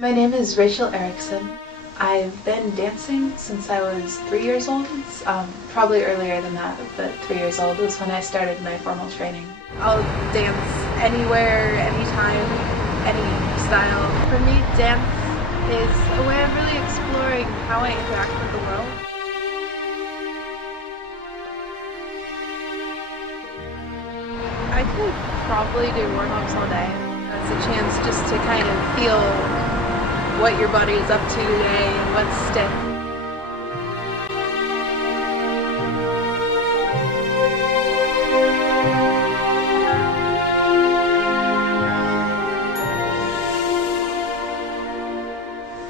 My name is Rachel Erickson. I've been dancing since I was 3 years old, probably earlier than that, but 3 years old was when I started my formal training. I'll dance anywhere, anytime, any style. For me, dance is a way of really exploring how I interact with the world. I could probably do warm-ups all day. It's a chance just to kind of feel what your body is up to today and what's stiff.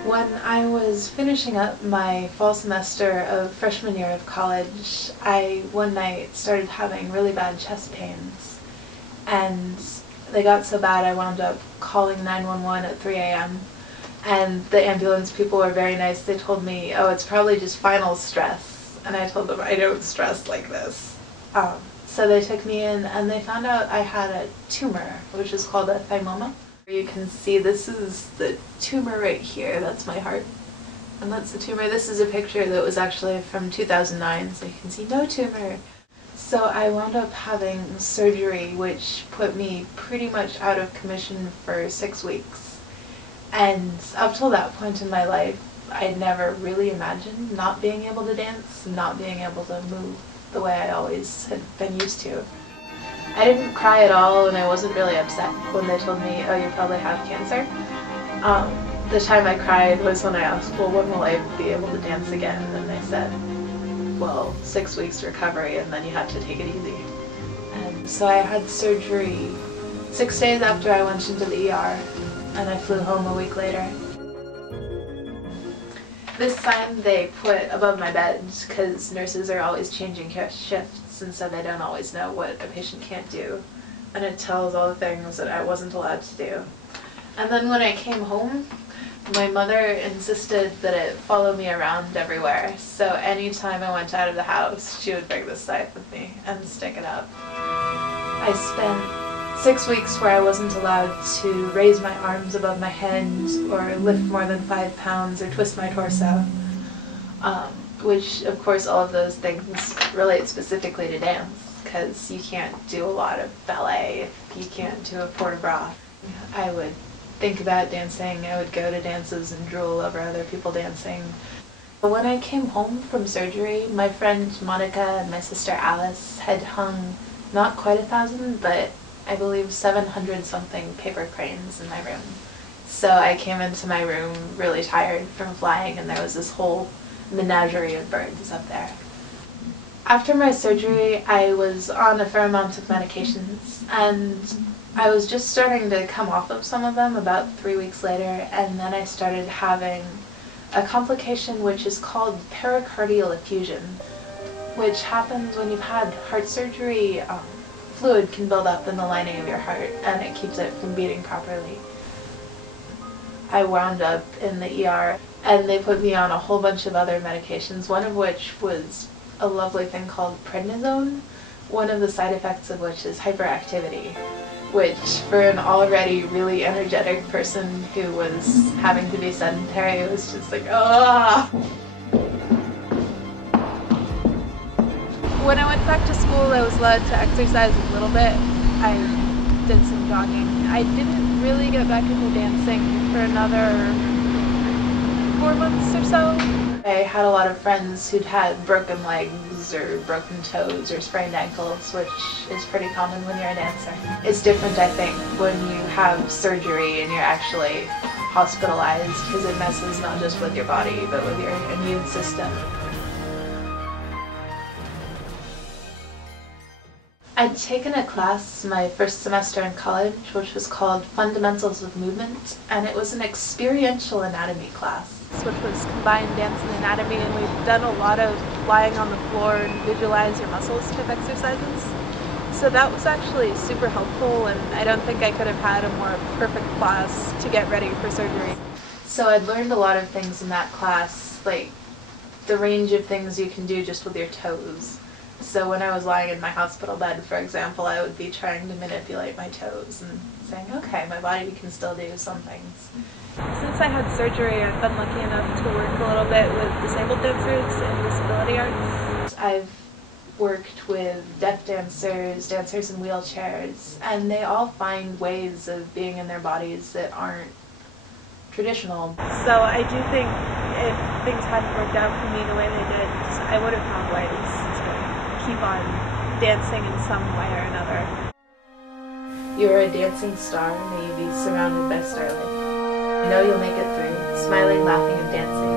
When I was finishing up my fall semester of freshman year of college, I one night started having really bad chest pains, and they got so bad I wound up calling 911 at 3 a.m. and the ambulance people were very nice. They told me, oh, it's probably just final stress, and I told them I don't stress like this. So they took me in and they found out I had a tumor, which is called a thymoma. You can see this is the tumor right here. That's my heart, and that's the tumor. This is a picture that was actually from 2009, so you can see no tumor. So I wound up having surgery, which put me pretty much out of commission for 6 weeks. And up till that point in my life, I'd never really imagined not being able to dance, not being able to move the way I always had been used to. I didn't cry at all, and I wasn't really upset when they told me, oh, you probably have cancer. The time I cried was when I asked, well, when will I be able to dance again? And they said, well, 6 weeks recovery, and then you have to take it easy. And so I had surgery 6 days after I went into the ER, and I flew home a week later. This sign they put above my bed because nurses are always changing shifts, and so they don't always know what a patient can't do. And it tells all the things that I wasn't allowed to do. And then when I came home, my mother insisted that it follow me around everywhere. So anytime I went out of the house, she would bring this sign with me and stick it up. I spent 6 weeks where I wasn't allowed to raise my arms above my head or lift more than 5 pounds or twist my torso, which of course all of those things relate specifically to dance, because you can't do a lot of ballet if you can't do a port de bras. I would think about dancing, I would go to dances and drool over other people dancing. When I came home from surgery, my friend Monica and my sister Alice had hung not quite 1,000, but I believe 700 something paper cranes in my room. So I came into my room really tired from flying, and there was this whole menagerie of birds up there. After my surgery, I was on a fair amount of medications, and I was just starting to come off of some of them about 3 weeks later, and then I started having a complication which is called pericardial effusion, which happens when you've had heart surgery. Fluid can build up in the lining of your heart, and it keeps it from beating properly. I wound up in the ER, and they put me on a whole bunch of other medications, one of which was a lovely thing called prednisone, one of the side effects of which is hyperactivity, which for an already really energetic person who was having to be sedentary was just like, ah! When I went back to school, I was allowed to exercise a little bit. I did some jogging. I didn't really get back into dancing for another 4 months or so. I had a lot of friends who'd had broken legs or broken toes or sprained ankles, which is pretty common when you're a dancer. It's different, I think, when you have surgery and you're actually hospitalized, because it messes not just with your body, but with your immune system. I'd taken a class my first semester in college, which was called Fundamentals of Movement, and it was an experiential anatomy class. Which was combined dance and anatomy, and we've done a lot of lying on the floor and visualize your muscles type exercises. So that was actually super helpful, and I don't think I could have had a more perfect class to get ready for surgery. So I'd learned a lot of things in that class, like the range of things you can do just with your toes. So when I was lying in my hospital bed, for example, I would be trying to manipulate my toes and saying, okay, my body can still do some things. Since I had surgery, I've been lucky enough to work a little bit with disabled dancers in disability arts. I've worked with deaf dancers, dancers in wheelchairs, and they all find ways of being in their bodies that aren't traditional. So I do think if things hadn't worked out for me the way they did, I would have found ways to keep on dancing in some way or another. You are a dancing star, may you be surrounded by starlight. I know you'll make it through, smiling, laughing, and dancing.